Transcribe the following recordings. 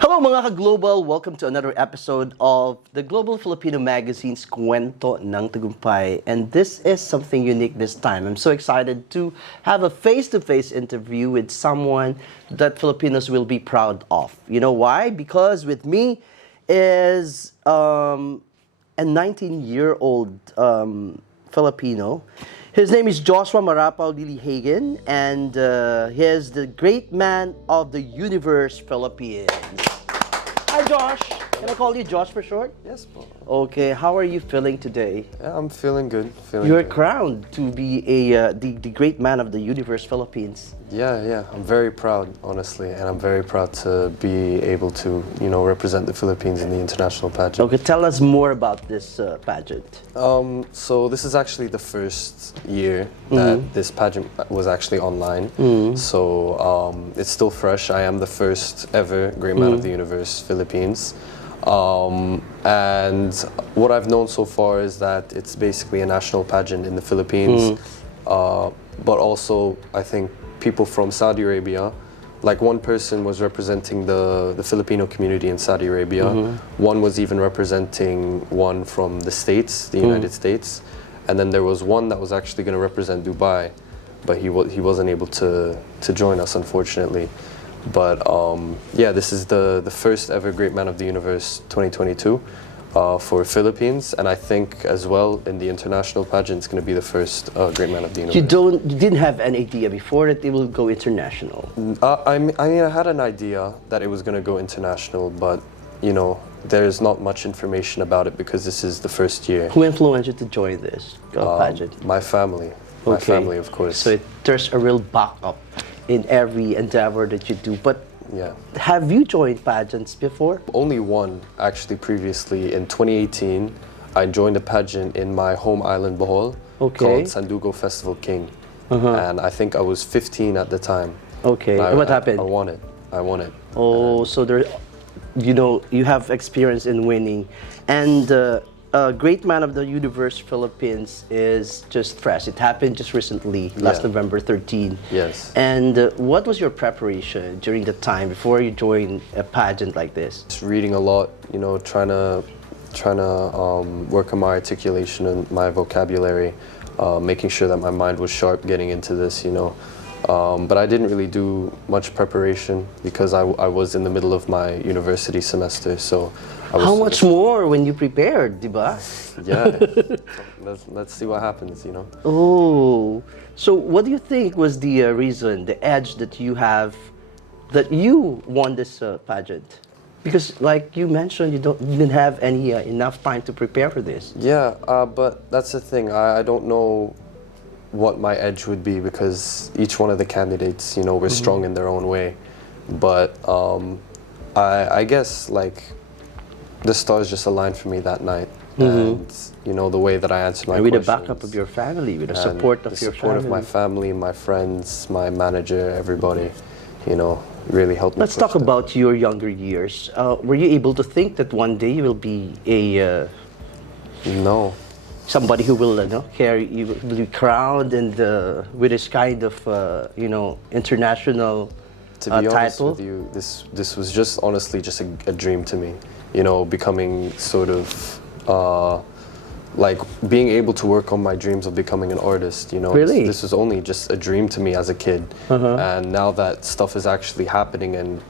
Hello mga ka-global! Welcome to another episode of the Global Filipino magazine's Kwento ng Tagumpay. And this is something unique this time. I'm so excited to have a face-to-face interview with someone that Filipinos will be proud of. You know why? Because with me is a 19-year-old Filipino. His name is Joshua Marapao Lillehagen, and he is the great man of the Universe Philipinnes. Hi, Josh. Can I call you Josh for short? Yes, Paul. Okay. How are you feeling today? Yeah, I'm feeling good. You're Good. crowned to be the great man of the Universe Philippines. Yeah. I'm very proud, honestly, and I'm very proud to be able to, represent the Philippines in the international pageant. Okay. Tell us more about this pageant. So this is actually the first year that this pageant was actually online. So it's still fresh. I am the first ever Great Man of the Universe Philippines. And what I've known so far is that it's basically a national pageant in the Philippines, but also I think people from Saudi Arabia, like one person was representing the Filipino community in Saudi Arabia, one was even representing one from the States, the United States, and then there was one that was actually going to represent Dubai, but he wasn't able to join us, unfortunately. But yeah, this is the first ever Great Man of the Universe 2022 for Philippines, and I think as well in the international pageant it's going to be the first Great Man of the Universe. You didn't have an idea before that it will go international. I mean, I had an idea that it was going to go international, but there's not much information about it because this is the first year. Who influenced you to join this pageant? My family. Okay. My family, of course. So there's a real backup in every endeavor that you do. But Yeah. have you joined pageants before? Only one, actually, previously. In 2018, I joined a pageant in my home island, Bohol, called Sandugo Festival King. And I think I was 15 at the time. Okay, and what happened? I won it. Oh, so there, you have experience in winning. And Great Man of the Universe Philippines is just fresh. It happened just recently, last November 13. Yes. And what was your preparation during the time before you joined a pageant like this? Just reading a lot, trying to work on my articulation and my vocabulary, making sure that my mind was sharp getting into this, But I didn't really do much preparation because I was in the middle of my university semester, so I was... How much more when you prepared, diba? Yeah, let's see what happens, Oh, so what do you think was the reason, the edge that you have, that you won this pageant? Because, like you mentioned, you didn't have any enough time to prepare for this. Yeah, but that's the thing. I don't know what my edge would be because each one of the candidates, were strong in their own way. But I guess like the stars just aligned for me that night, and the way that I answered my questions. With the backup of your family, with the support of your family. The support of my family, my friends, my manager, everybody, really helped me. Let's talk about your younger years. Were you able to think that one day you will be a No. somebody who will carry, you will be crowned and with this kind of international To be honest title? with you, this was just honestly just a dream to me. Becoming sort of like being able to work on my dreams of becoming an artist. Really? This was only just a dream to me as a kid, and now that stuff is actually happening and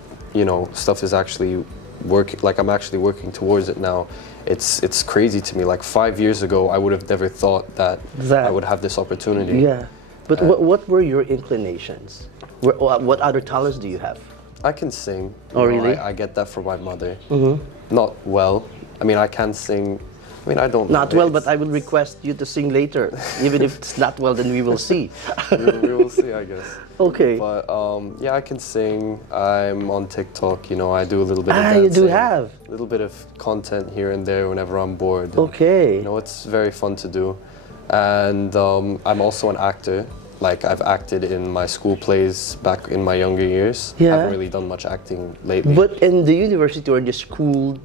stuff is actually working, like I'm actually working towards it now. It's crazy to me. Like 5 years ago, I would have never thought that I would have this opportunity. Yeah, but what were your inclinations? What other talents do you have? I can sing. Oh, really? I get that from my mother. Not well. I mean, I can sing. I mean, I don't. Not well, but I will request you to sing later. Even if it's not well, then we will see. we will see, I guess. Okay. But yeah, I can sing. I'm on TikTok. I do a little bit of dancing. You do have a little bit of content here and there whenever I'm bored. Okay. It's very fun to do, and I'm also an actor. Like I've acted in my school plays back in my younger years. Yeah. I haven't really done much acting lately. But in the university or the school,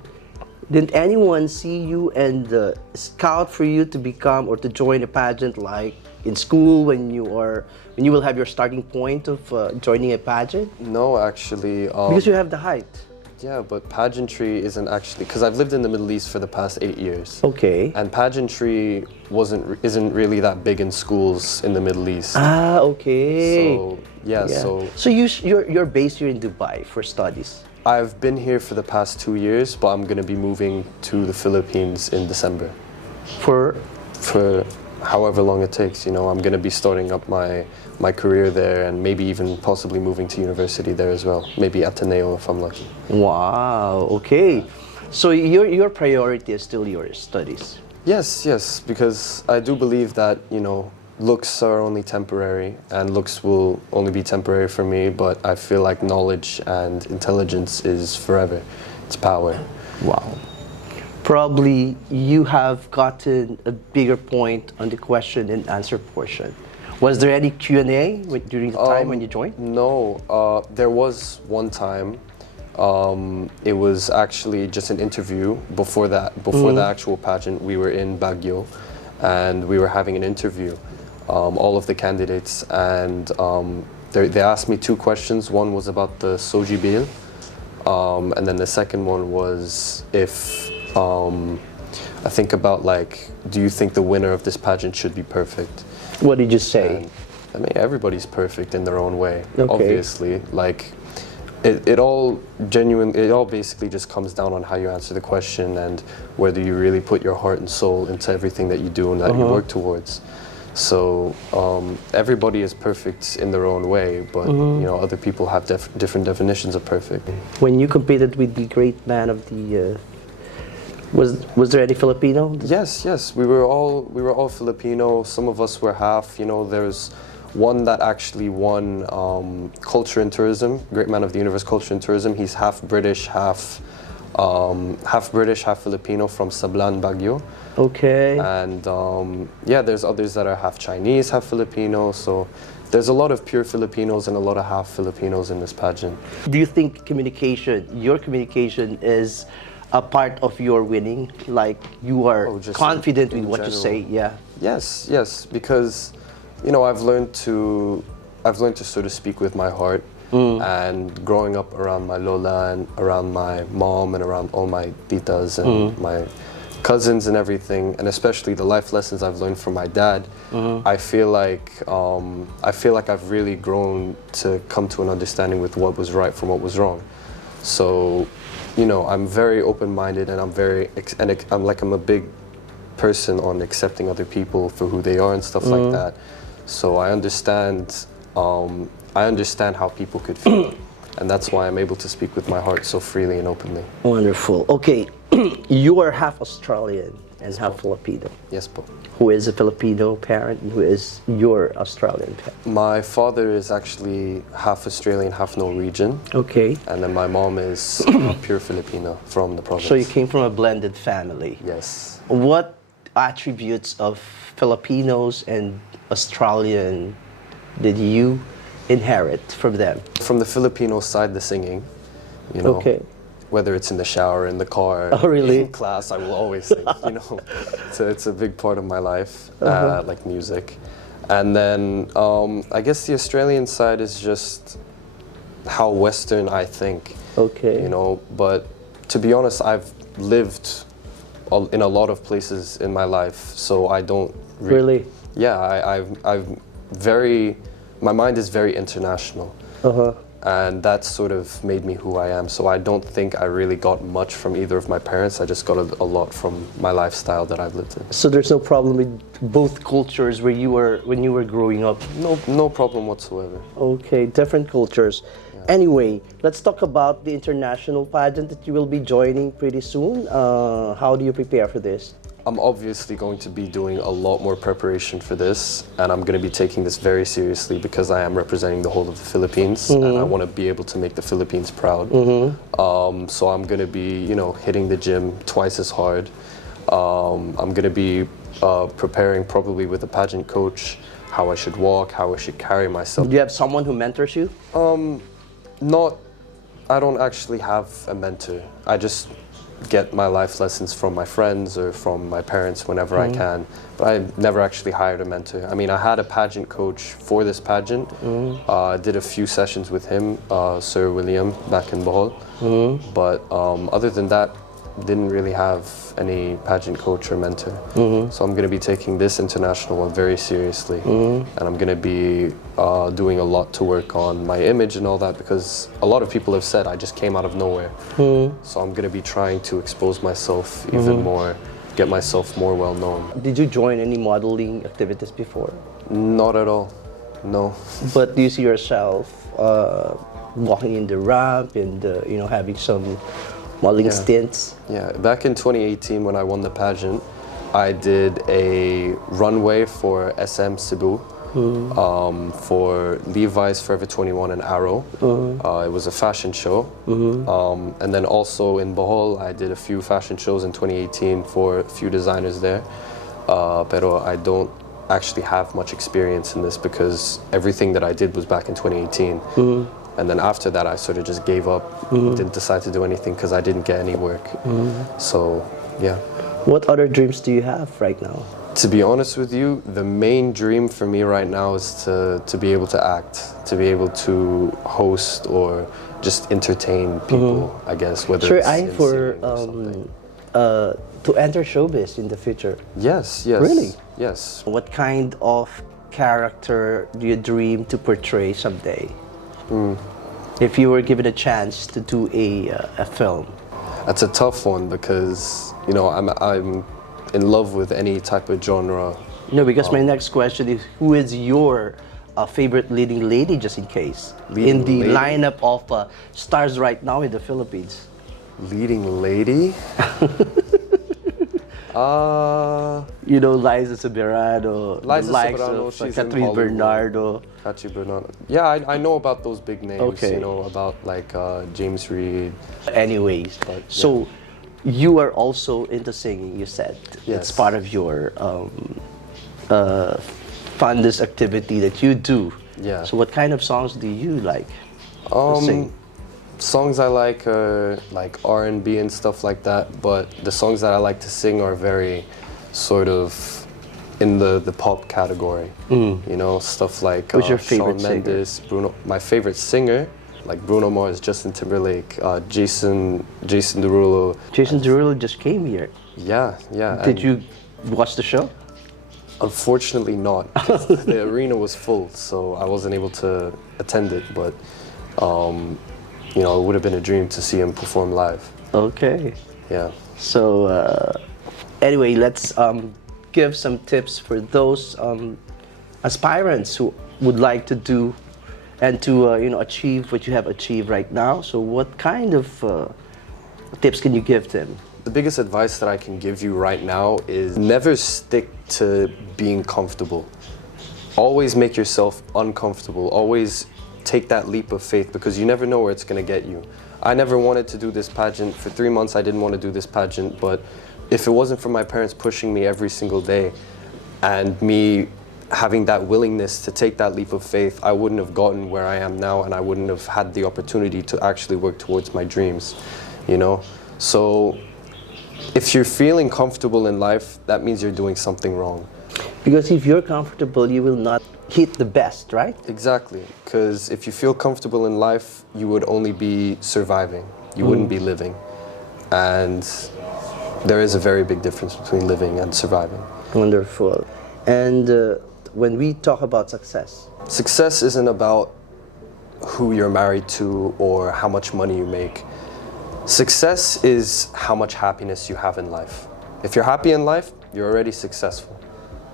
didn't anyone see you and scout for you to become or to join a pageant like in school when you will have your starting point of joining a pageant? No, actually. Because you have the height. Yeah, but pageantry isn't actually, because I've lived in the Middle East for the past 8 years. Okay. And pageantry isn't really that big in schools in the Middle East. Ah, okay. So yeah, so So you're based here in Dubai for studies. I've been here for the past 2 years, but I'm gonna be moving to the Philippines in December For for however long it takes. You know, I'm gonna be starting up my career there, and maybe even possibly moving to university there as well. Maybe Ateneo if I'm lucky. wow. Okay. So your priority is still your studies. Yes, because I do believe that, you know, looks are only temporary, and looks will only be temporary for me, but I feel like knowledge and intelligence is forever. It's power. Wow. Probably you have gotten a bigger point on the question and answer portion. Was there any Q&A during the time when you joined? No, there was one time. It was actually just an interview before the actual pageant. We were in Baguio, and we were having an interview, all of the candidates, and they asked me two questions. One was about the Soji Bill, and then the second one was if I think about, like, do you think the winner of this pageant should be perfect? What did you say? And, I mean, everybody's perfect in their own way, Okay. obviously. Like, it all basically just comes down on how you answer the question and whether you really put your heart and soul into everything that you do and that you work towards. So everybody is perfect in their own way, but you know, other people have different definitions of perfect. When you competed with the great man of the, was there any Filipino? Yes, we were all Filipino. Some of us were half. You know, there's one that actually won culture and tourism, great man of the universe, culture and tourism. He's half British, half Filipino from Sablan, Baguio. Okay. And yeah, there's others that are half Chinese, half Filipino. So there's a lot of pure Filipinos and a lot of half Filipinos in this pageant. Do you think your communication is a part of your winning? Like, you are just confident with in what you general. say? Yeah. Yes, because, you know, I've learned to sort of speak with my heart. And growing up around my lola and around my mom and around all my titas and my cousins and everything, and especially the life lessons I've learned from my dad, I feel like I've really grown to come to an understanding with what was right from what was wrong. So, you know, I'm very open-minded, and I'm a big person on accepting other people for who they are and stuff like that. So I understand how people could feel, and that's why I'm able to speak with my heart so freely and openly. Wonderful. Okay, you are half Australian and half Filipino. Yes, po. Who is a Filipino parent and who is your Australian parent? My father is actually half Australian, half Norwegian, Okay. and then my mom is pure Filipino from the province. So you came from a blended family. Yes. What attributes of Filipinos and Australian did you inherit from them? From the Filipino side, the singing, you know. Okay. Whether it's in the shower, in the car, Oh, really? in class, I will always sing, you know. So it's a big part of my life, like music. And then I guess the Australian side is just how Western I think. Okay. You know, but to be honest, I've lived in a lot of places in my life, so I don't Really? Yeah, my mind is very international. And that sort of made me who I am. So I don't think I really got much from either of my parents. I just got a lot from my lifestyle that I've lived in. So there's no problem with both cultures when you were growing up? No problem whatsoever. Okay, different cultures. Anyway, let's talk about the international pageant that you will be joining pretty soon. How do you prepare for this? I'm obviously going to be doing a lot more preparation for this, and I'm going to be taking this very seriously because I am representing the whole of the Philippines, and I want to be able to make the Philippines proud. So I'm going to be, you know, hitting the gym twice as hard. I'm going to be preparing probably with a pageant coach, how I should walk, how I should carry myself. Do you have someone who mentors you? I don't actually have a mentor. get my life lessons from my friends or from my parents whenever I can. But I never actually hired a mentor. I mean, I had a pageant coach for this pageant. I did a few sessions with him, Sir William, back in Bohol. But other than that, didn't really have any pageant coach or mentor. So I'm going to be taking this international one very seriously. And I'm going to be doing a lot to work on my image and all that, because a lot of people have said I just came out of nowhere. So I'm going to be trying to expose myself even more, get myself more well known. Did you join any modeling activities before? Not at all, no. But do you see yourself walking in the ramp and having some modeling stints? Yeah, back in 2018 when I won the pageant, I did a runway for SM Cebu, for Levi's Forever 21 and Arrow. It was a fashion show. And then also in Bohol, I did a few fashion shows in 2018 for a few designers there. Pero I don't actually have much experience in this because everything that I did was back in 2018. And then after that, I sort of just gave up, didn't decide to do anything because I didn't get any work. So, yeah. What other dreams do you have right now? To be honest with you, the main dream for me right now is to be able to act, to be able to host or just entertain people, I guess, whether Sure, it's I in for singing or something. to enter showbiz in the future. Yes, yes. Really? Yes. What kind of character do you dream to portray someday? If you were given a chance to do a film. That's a tough one because, I'm in love with any type of genre. No, because my next question is, who is your favorite leading lady, just in case? In the lineup of stars right now in the Philippines. Leading lady? Liza Soberano, Liza the likes Soberano, of she's in Catherine Hollywood. Bernardo. Catherine Bernardo. Yeah, I know about those big names, Okay. about like James Reid. Anyways, so you are also into singing, you said. Yes. It's part of your fondest activity that you do. Yeah. So what kind of songs do you like to sing? Songs I like are like R&B and stuff like that, but the songs that I like to sing are very sort of in the pop category. Stuff like Who's your favorite Shawn Mendes, Bruno. My favorite singer, like Bruno Mars, Justin Timberlake, Jason Derulo. Jason Derulo just came here. Yeah. Did you watch the show? Unfortunately not. The arena was full, so I wasn't able to attend it, but it would have been a dream to see him perform live. Okay. Yeah. So anyway, let's give some tips for those aspirants who would like to do and to achieve what you have achieved right now. So what kind of tips can you give them? The biggest advice that I can give you right now is never stick to being comfortable. Always make yourself uncomfortable. Always take that leap of faith because you never know where it's going to get you. I never wanted to do this pageant. For 3 months I didn't want to do this pageant, but if it wasn't for my parents pushing me every single day and me having that willingness to take that leap of faith, I wouldn't have gotten where I am now and I wouldn't have had the opportunity to actually work towards my dreams, So if you're feeling comfortable in life, that means you're doing something wrong. Because if you're comfortable, you will not hit the best, right? Exactly, because if you feel comfortable in life, you would only be surviving. You wouldn't be living. And there is a very big difference between living and surviving. Wonderful. And when we talk about success? Success isn't about who you're married to or how much money you make. Success is how much happiness you have in life. If you're happy in life, you're already successful.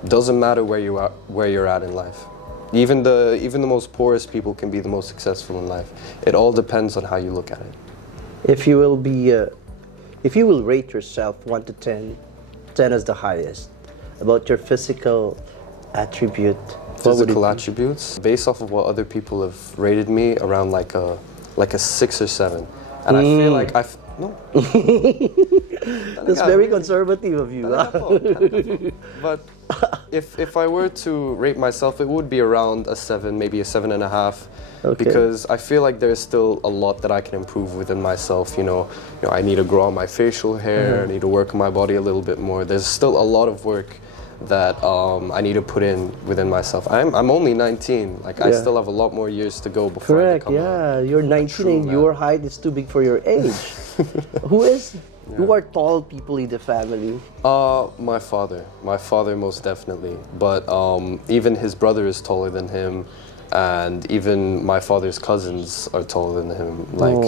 Doesn't matter where you're at in life. Even the most poorest people can be the most successful in life. It all depends on how you look at it. If you will rate yourself 1 to 10, 10 is the highest, about your physical attribute. Physical attributes, based off of what other people have rated me, around like a 6 or 7. And I feel like no. That's very conservative of you. Talaga po, talaga po. But if I were to rate myself, it would be around a 7, maybe a 7.5. Okay. Because I feel like there's still a lot that I can improve within myself. I need to grow out my facial hair. I need to work on my body a little bit more. There's still a lot of work that I need to put in within myself. I'm only 19. Like, I Yeah. still have a lot more years to go before Correct, I become yeah. You're 19 true and man. your height is too big for your age. Who are tall people in the family? My father. My father, most definitely. But even his brother is taller than him, and even my father's cousins are taller than him. Like,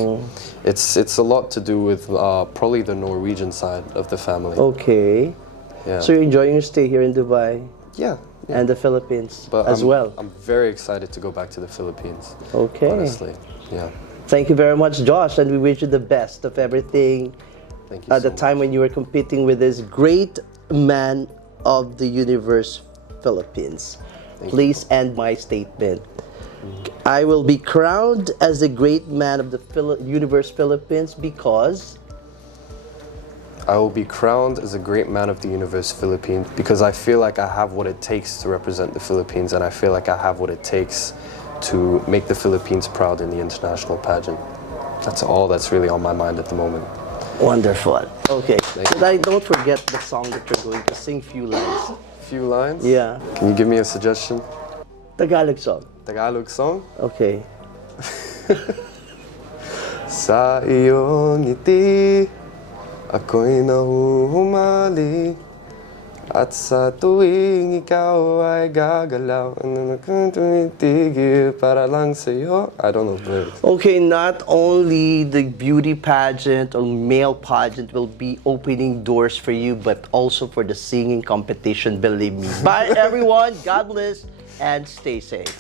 it's a lot to do with probably the Norwegian side of the family. Okay. Yeah. So you're enjoying your stay here in Dubai yeah. and the Philippines But as well? I'm very excited to go back to the Philippines. Okay. Honestly, yeah. Thank you very much, Josh, and we wish you the best of everything. Thank you At so the time when you were competing with this great man of the Universe Philippines. Please end my statement. I will be crowned as the great man of the Universe Philippines because... I will be crowned as a great man of the Universe Philippines because I feel like I have what it takes to represent the Philippines, and I feel like I have what it takes to make the Philippines proud in the international pageant. That's all that's really on my mind at the moment. Wonderful. Okay. Thank you. But I don't forget the song that you're going to sing few lines. Few lines? Yeah. Can you give me a suggestion? Tagalog song. Tagalog song? Okay. Sa iyong ngiti, ako'y nahuhumali. At sa tuwing ikaw ay gagalaw, ano na tumitigil para lang sa'yo. I don't know the lyrics. Okay, not only the beauty pageant or male pageant will be opening doors for you, but also for the singing competition, believe me. Bye everyone, God bless, and stay safe.